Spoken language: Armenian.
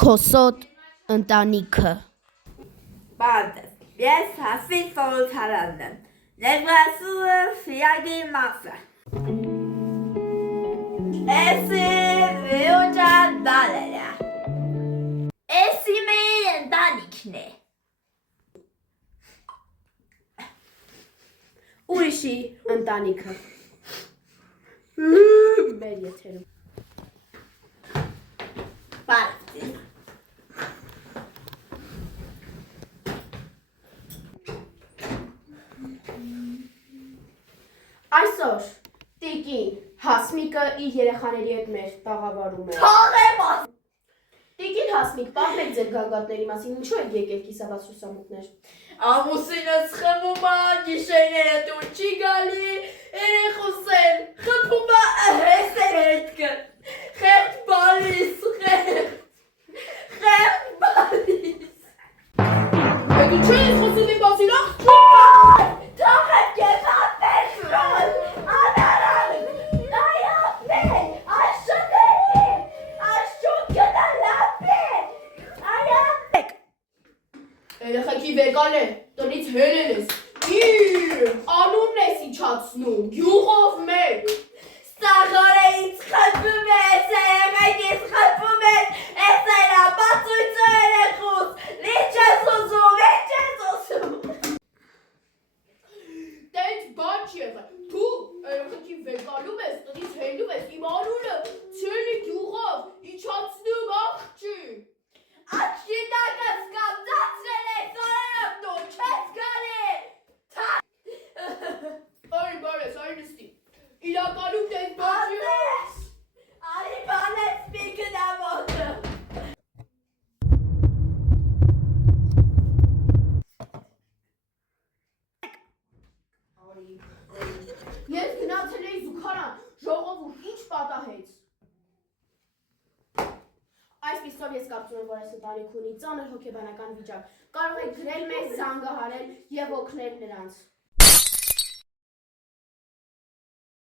Քոսոտ ընտանիքը։ Բարդ ես հասվի խորհրդարանն եմ, ներկայացումը ֆիագի մասը։ Էսի վիոջան բալերա։ Էսի մեր ընտանիքն է։ Ուրիշի ընտանիքը։ Մեր եթերում։ Բարդ Այսօր տիկին Հասմիկը իր երեխաների հետ մեր տաղավարում է։ Թողեմ աս։ Տիկին Հասմիկ, պատմեք ձեր գանգատների մասին, ինչու եք եկել կիսաբաց լուսամուտներ։ Ամուսինս խմում է, գիշերները դուր չի գալի, երեխուսեն խփում է հեսեր հետքը, խեղտ բալիս, խեղտ բալիս։ Այդ ինչու ես խոսում իմ մասին Թողեք ես ապեր շոն, անարան, նայ ապեր, աշոներին, աշոտ գնա լապեր, այ ապեր։ Երեխեքի վեկան է, տնից հելել ես, անունն ես իչացնում, գյուղով մեկ։ Ստաղորը ինձ խպում է, սերեղեք ինձ խպում է, ես այրա բացույցը երեխուս, լիչ ես ուզում, լիչ ես ուզում։ Տենց բաչ եղը, դու երեխեքի վեկանում ես, տնից հելում ես, իմ անունը ցելի գյուղով իչացնում աղջի։ Աչքի տակս կամ դացրել է, սորերով դու չես գալի։ Արի բարես, արի նստի, իրականում տենց բաչ եղը։ Արի բանեց մի գնամոտը։ Ես գնացել էի զուգարան, ժողովուրդ ինչ պատահեց։ Այսպիսով ես կարծում եմ, որ այս ընտանիքը ունի ծանր հոգեբանական վիճակ, կարող եք գրել մեզ, զանգահարել և օգնել նրանց։